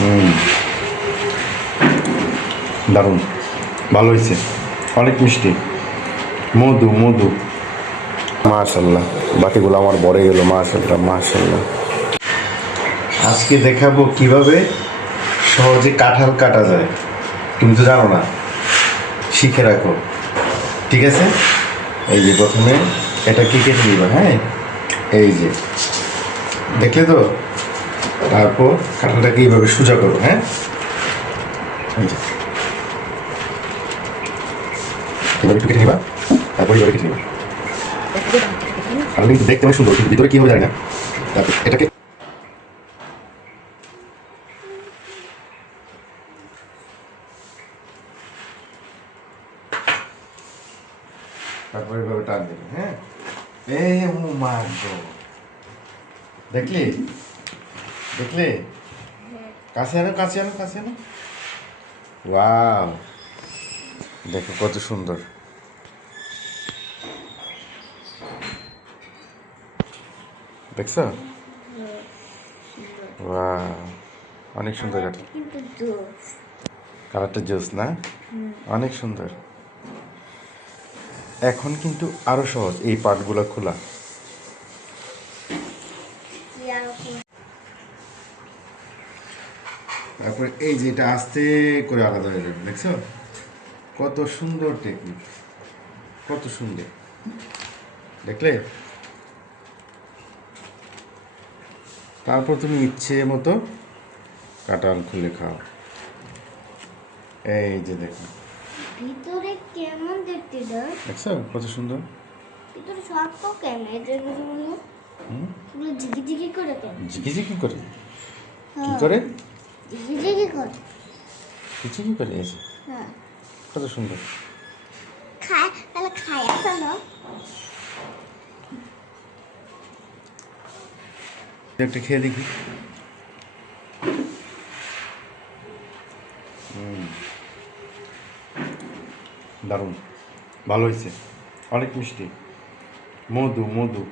হুম, দারুণ, ভালো হয়েছে, অনেক মিষ্টি, মধু মধু। মাশাল্লাহ, বাকিগুলো আমার বড়ে গেল। মাশাল্লাহ মাশাল্লাহ। আজকে দেখাবো কিভাবে সহজে কাঁঠাল কাটা যায়। তুমি তো জানো না, শিখে রাখো, ঠিক আছে? এই যে প্রথমে এটা কেটে নিবা, হ্যাঁ, এই যে দেখলে তো। তারপর কাঁঠালটাকে এইভাবে সোজা করো, হ্যাঁ, এই যে এবার একটু কেটে নিবা, তারপর এইভাবে কেটে নিবা। কাঁঠালটা কিন্তু দেখতে অনেক সুন্দর, কিন্তু ভিতরে কি হবে জানি না। তারপর এটাকে তারপর এইভাবে টান দেবে, হ্যাঁ। এই ও মা গো, দেখলে দেখলে, কাছে আনো কাছে আনো কাছে আনো। ওয়াও, দেখো কত সুন্দর। দেখছো? ওয়াও, অনেক সুন্দর কাঠ। কালারটা জোস না? অনেক সুন্দর। এখন কিন্তু আরো সহজ এই পার্টগুলো খোলা। তারপরে এই যে এটা আস্তে করে আলাদা হয়ে যাবে, দেখছো? কত সুন্দর টেকনিক, কত সুন্দর, দেখলে? তারপর তুমি ইচ্ছে মতো কাঁঠাল খুলে খাও। এই যে দেখো, ভিতরে কেমন দেখতে দাও? দেখছো কত সুন্দর। ভিতরে শক্ত কেন এই যেগুলো এগুলো ঝিকিঝিকি করে কেন? ঝিকিঝিকি করে? কি হ্যাঁ, করে? ঝিকিঝিকি করে। ঝিকিঝিকি করে এসে হ্যাঁ, কত সুন্দর। খায় তাহলে খায় ফেলো। একটা খেয়ে দেখি। দারুণ, ভালো হয়েছে, অনেক মিষ্টি, মধু মধু।